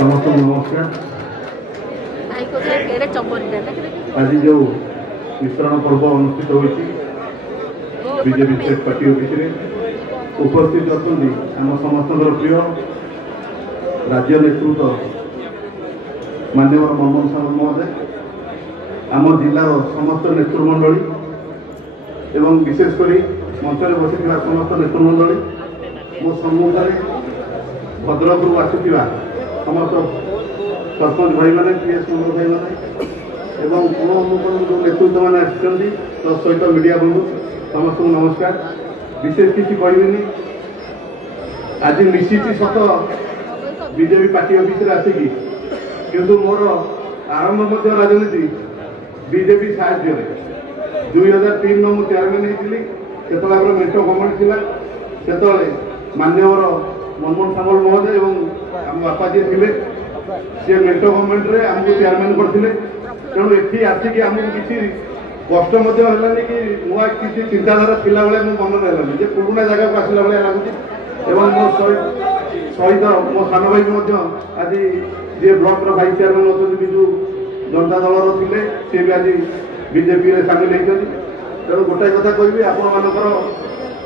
समस्त नमस्कार। आज जो मिश्रण पर्व अनुष्ठित होती बीजेपी स्टेट पार्टी ऑफिस उपस्थित अच्छा आम समस्त प्रिय राज्य नेतृत्व माननीय मनमोहन सामंत महोदय आम जिलार समस्त नेतृमंडली एवं विशेषकर मंच में बसी समस्त नेतृमंडली मो सम्मुख भद्रक आसुवा समस्त सरपंच भाई मैंने पीएस मेम्बर भाई मैंने एवं पुनः अनुकूल जो नेतृत्व मैंने सहित मीडिया बंधु समस्त नमस्कार। विशेष किसी कहनी आज मिसी सत बीजेपी पार्टी ऑफिस आसिकी किंतु मोर आरंभ राजनीति बीजेपी साहाय्य 2003 मु चेयरमैन होती से मेट गवर्नमेंट थी से मान्यवर मनमोहन सामल महोदय एवं आम बापा जी थे सी मेट गवर्नमेंट रे आमको चेयरमैन करते तेणु ये आसिक आमको किसी कष्ट है कि नुआ किसी चिंताधारा थिला बेले मन रही जे पुराना जगह को आसला भाया लगुच मो सहित मो सान भाई आज जी ब्लॉक भाइस चेयरमैन अच्छा विजु जनता दल थे सी भी आज बीजेपी में सामिल होती तेणु गोटाए कथा कहि आपण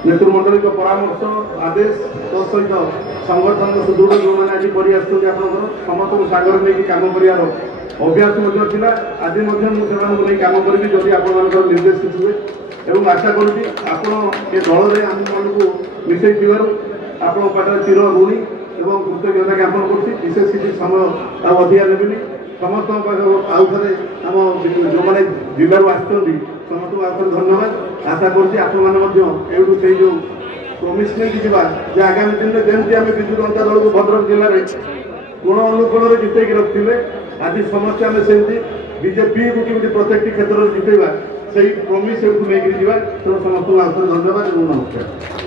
नेतृमंडली परामर्श आदेश तो सहित संगठन सुदृढ़ जो मैंने आज समस्त को सागर नहीं कम कर अभ्यास आज नहीं कम करी जदि आप निर्देश शुवे और आशा करुँगी आप दल में आम को मिसई आपण पाटे चिर ऋणी और कृतज्ञता ज्ञापन कर विशेष किसी समय अधिका नेबिनी समस्त आउ थे आम जो मैंने जिलू आसती समस्त आउ धन्यवाद। आशा करूँ से जो प्रमिशमेंट जी आगामी दिन में जमी आम विजु जनता दल को भद्रक जिले में गुण अनुकूल जितैक रखते आज समस्या आम से बीजेपी को किसी प्रत्येक क्षेत्र में जितेबा से प्रमिश नहीं तेणु समस्त आउ धन्यवाद और नमस्कार।